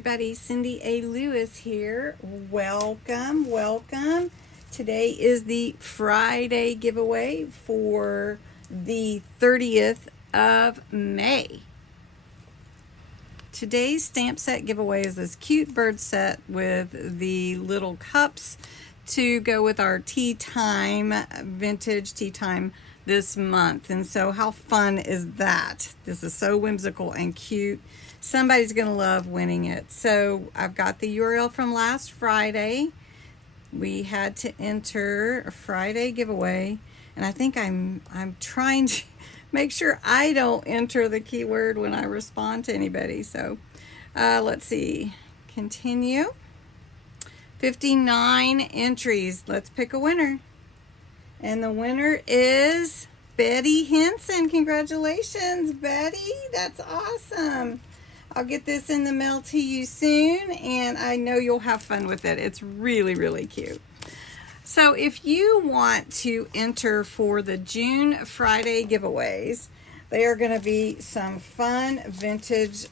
everybody, CindyALewis here. Welcome. Today is the Friday giveaway for the 30th of May. Today's stamp set giveaway is this cute bird set with the little cups to go with our tea time, vintage tea time this month. And so how fun is that? This is so whimsical and cute. Somebody's gonna love winning it. So I've got the URL from last Friday. We had to enter a Friday giveaway, and I think I'm trying to make sure I don't enter the keyword when I respond to anybody. So let's see, continue. 59 entries. Let's pick a winner. And the winner is Betty Henson. Congratulations, Betty. That's awesome. I'll get this in the mail to you soon, and I know you'll have fun with it. It's really, really cute. So if you want to enter for the June Friday giveaways, they are going to be some fun vintage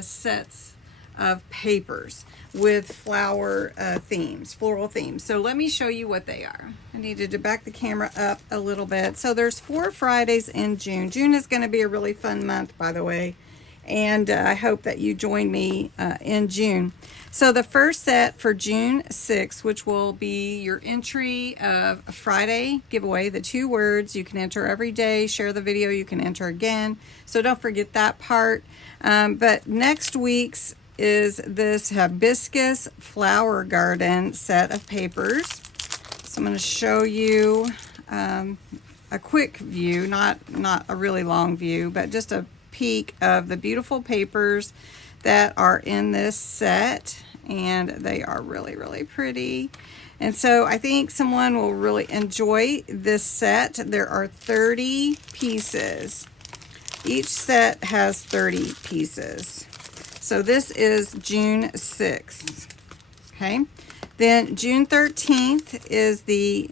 sets of papers with flower themes, floral themes. So let me show you what they are. I needed to back the camera up a little bit. So there's 4 Fridays in June. June is going to be a really fun month, by the way. And I hope that you join me in June. So the first set for June 6th, which will be your entry of a Friday giveaway, the 2 words, you can enter every day, share the video, you can enter again. So don't forget that part. But next week's is this hibiscus flower garden set of papers. So I'm going to show you a quick view, not a really long view, but just a peek of the beautiful papers that are in this set, and they are really, really pretty. And so I think someone will really enjoy this set. There are 30 pieces. Each set has 30 pieces. So this is June 6th. Okay. Then June 13th is the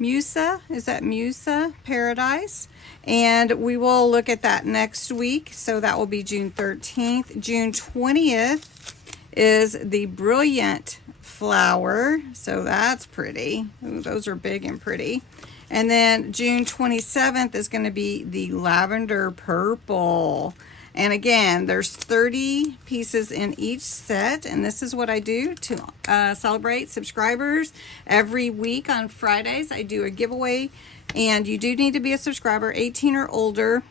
Musa, is that Musa Paradise? And we will look at that next week. So that will be June 13th. June 20th is the Brilliant Flower. So that's pretty. Ooh, those are big and pretty. And then June 27th is going to be the Lavender Purple. And again, there's 30 pieces in each set, and this is what I do to celebrate subscribers. Every week on Fridays, I do a giveaway, and you do need to be a subscriber, 18 or older.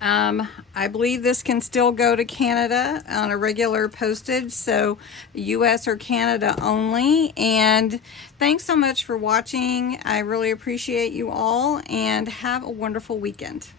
I believe this can still go to Canada on a regular postage, so US or Canada only. And thanks so much for watching. I really appreciate you all, and have a wonderful weekend.